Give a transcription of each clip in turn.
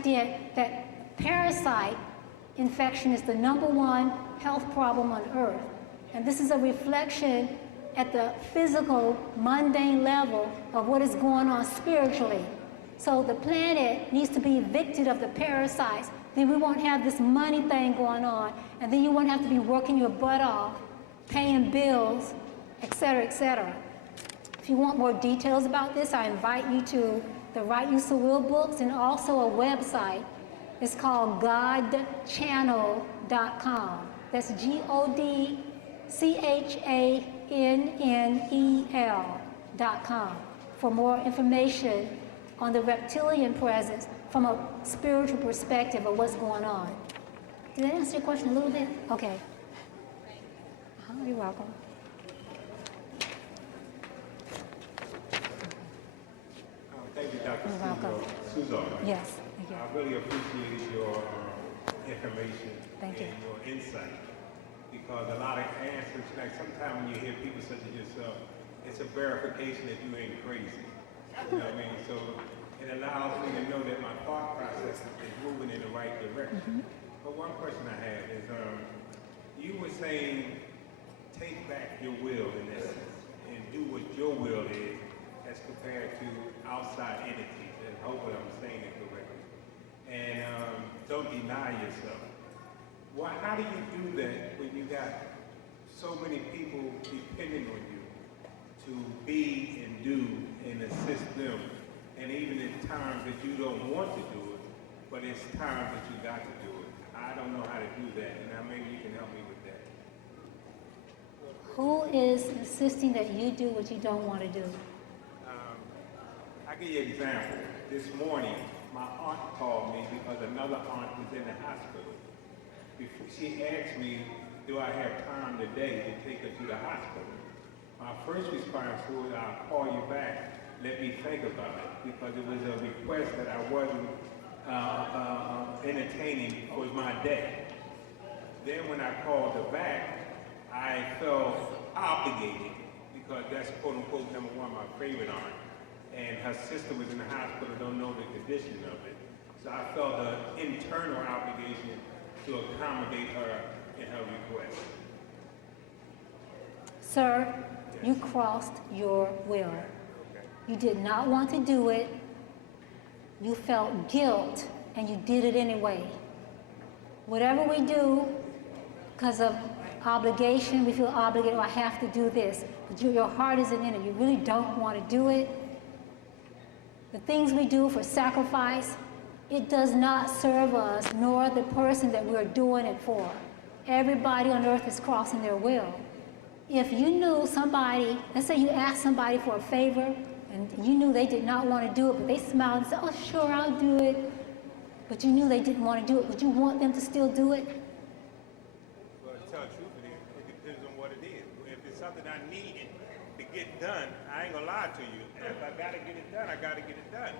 idea that parasite infection is the #1 health problem on earth. And this is a reflection at the physical, mundane level of what is going on spiritually. So the planet needs to be evicted of the parasites. Then we won't have this money thing going on. And then you won't have to be working your butt off, paying bills, et cetera, et cetera. If you want more details about this, I invite you to the Right Use of Will books and also a website. It's called godchannel.com. That's GODCHANNEL.com for more information on the reptilian presence from a spiritual perspective of what's going on. Did that answer your question a little bit? Okay. You're welcome. Thank you, Dr. Suzar. Yes, thank you. I really appreciate your information and your insight, because a lot of answers, like sometimes when you hear people such as yourself, it's a verification that you ain't crazy. You know what I mean? So it allows me to know that my thought process is moving in the right direction. But one question I have is, you were saying take back your will in essence and do what your will is as compared to outside entities, and hopefully I'm saying it correctly. And don't deny yourself. Well, how do you do that when you got so many people depending on you to be and do and assist them, and even in times that you don't want to do it, but it's times that you got to do it? I don't know how to do that, and maybe you can help me with that. Who is insisting that you do what you don't want to do? I'll give you an example. This morning, my aunt called me because another aunt was in the hospital. Before she asked me, do I have time today to take her to the hospital? My first response was, I'll call you back. Let me think about it, because it was a request that I wasn't entertaining for my day. Then when I called her back, I felt obligated, because that's quote unquote #1, my favorite aunt. And her sister was in the hospital, don't know the condition of it. So I felt an internal obligation to accommodate her in her request. Sir, you crossed your will. Okay. You did not want to do it. You felt guilt, and you did it anyway. Whatever we do, because of obligation, we feel obligated, oh, I have to do this. But your heart isn't in it. You really don't want to do it. The things we do for sacrifice, it does not serve us, nor the person that we're doing it for. Everybody on earth is crossing their will. If you knew somebody, let's say you asked somebody for a favor, and you knew they did not want to do it, but they smiled and said, oh, sure, I'll do it. But you knew they didn't want to do it. Would you want them to still do it? Well, to tell the truth, it depends on what it is. If it's something I need to get done, I ain't gonna lie to you. If I gotta get it done, I gotta get it done.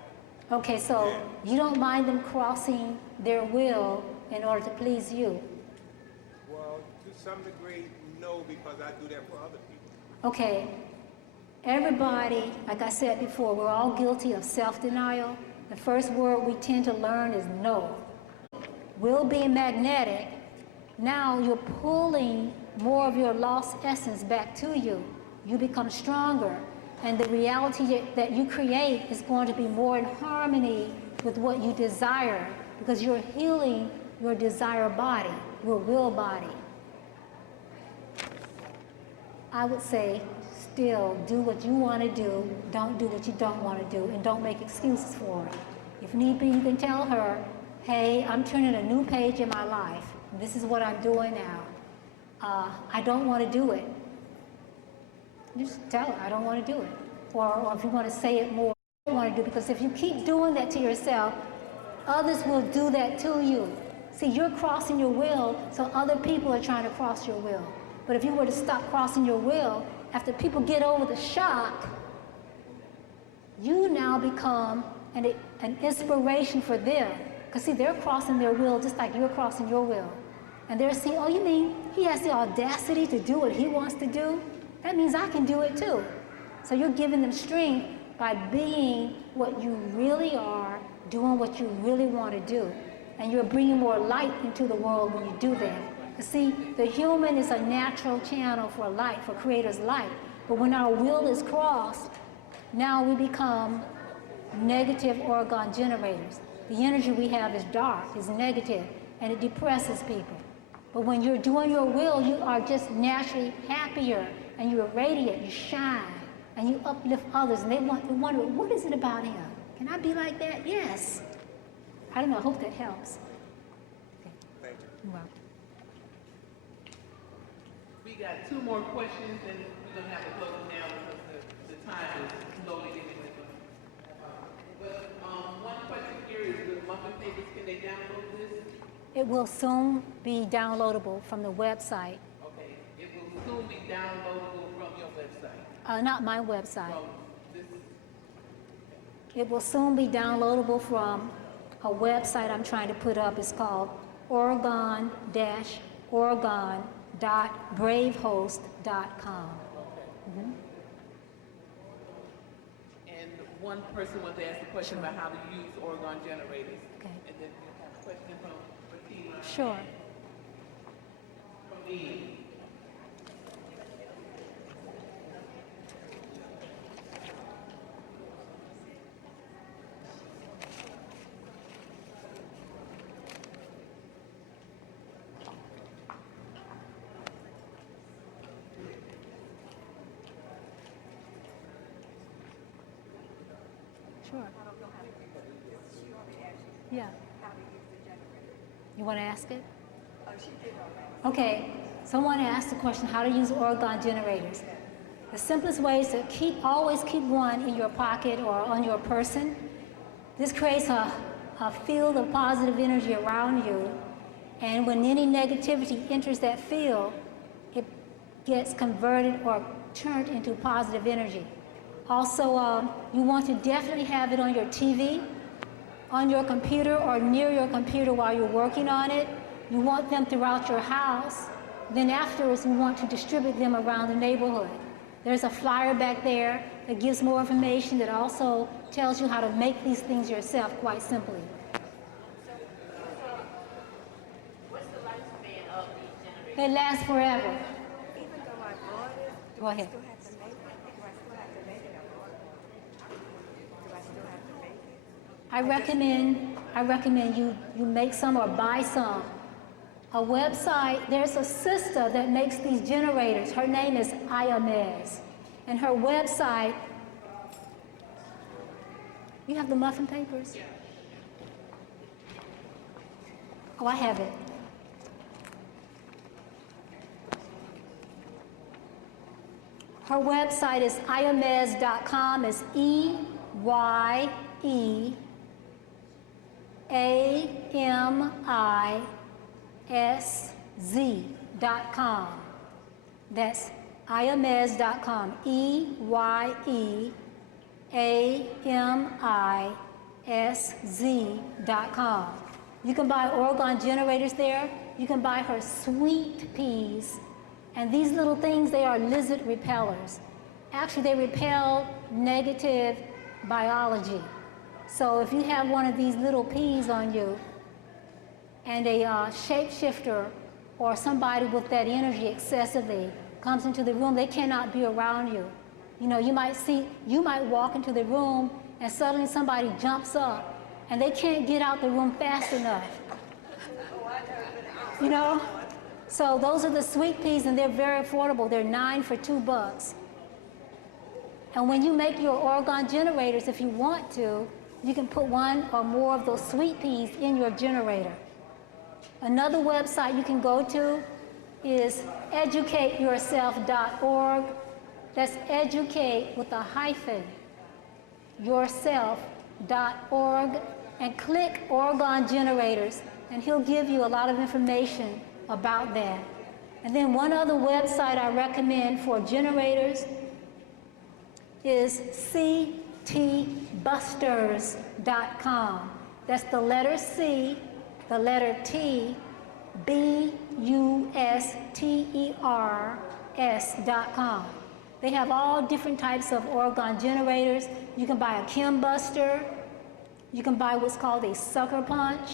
Okay, so you don't mind them crossing their will in order to please you? Well, to some degree, no, because I do that for other people. Okay, everybody, like I said before, we're all guilty of self-denial. The first word we tend to learn is no. Will being magnetic, now you're pulling more of your lost essence back to you. You become stronger, and the reality that you create is going to be more in harmony with what you desire, because you're healing your desire body, your will body. I would say, still do what you want to do, don't do what you don't want to do, and don't make excuses for it. If need be, you can tell her, hey, I'm turning a new page in my life. This is what I'm doing now. I don't want to do it. Just tell her, I don't want to do it. Or if you want to say it more, I don't want to do it. Because if you keep doing that to yourself, others will do that to you. See, you're crossing your will, so other people are trying to cross your will. But if you were to stop crossing your will, after people get over the shock, you now become an inspiration for them. Because see, they're crossing their will just like you're crossing your will. And they're saying, oh, you mean he has the audacity to do what he wants to do? That means I can do it too. So you're giving them strength by being what you really are, doing what you really want to do. And you're bringing more light into the world when you do that. You see, the human is a natural channel for light, for Creator's light. But when our will is crossed, now we become negative organ generators. The energy we have is dark, is negative, and it depresses people. But when you're doing your will, you are just naturally happier, and you're radiant, you shine, and you uplift others, and they wonder, what is it about him? Can I be like that? Yes. I don't know, I hope that helps. Okay. Thank you. You're welcome. We got 2 more questions, and we're going to have to close it down because the time is slowly getting with us. But one question here is the muffin papers, can they download this? It will soon be downloadable from the website. Okay, it will soon be downloadable from your website. Not my website. From this, It will soon be downloadable from a website I'm trying to put up. It's called oregon-oregon.bravehost.com. and one person wanted to ask a question about how to use Oregon generators. Okay. And then we have a question from Fatima. Sure. From Ian. Sure. Yeah. You want to ask it? Okay. Someone asked the question, how to use Oregon generators. The simplest way is to always keep one in your pocket or on your person. This creates a field of positive energy around you, and when any negativity enters that field, it gets converted or turned into positive energy. Also, you want to definitely have it on your TV, on your computer, or near your computer while you're working on it. You want them throughout your house. Then afterwards, you want to distribute them around the neighborhood. There's a flyer back there that gives more information, that also tells you how to make these things yourself quite simply. What's the lifespan of these generators? They last forever. Even though I bought it, Go ahead. do I still have to make it? Do I still have to make it? Do I still have to make it? I recommend you make some or buy some. A website, there's a sister that makes these generators. Her name is Ayamez. And her website, you have the muffin papers? Oh, I have it. Her website is Ayamez.com. It's EYEAMISZ.com. That's Ayamez.com. EYEAMISZ.com. You can buy Oregon generators there. You can buy her sweet peas. And these little things, they are lizard repellers. Actually, they repel negative biology. So if you have one of these little peas on you, and a shapeshifter or somebody with that energy excessively comes into the room, they cannot be around you. You know, you might walk into the room and suddenly somebody jumps up and they can't get out the room fast enough. You know? So those are the sweet peas, and they're very affordable. They're 9 for $2. And when you make your Oregon generators, if you want to, you can put one or more of those sweet peas in your generator. Another website you can go to is educateyourself.org. That's educate with a hyphen, yourself.org, and click Oregon generators, and he'll give you a lot of information about that. And then one other website I recommend for generators is ctbusters.com. That's the letter C, the letter T, BUSTERS.com. They have all different types of Oregon generators. You can buy a Chem Buster, You can buy what's called a sucker punch.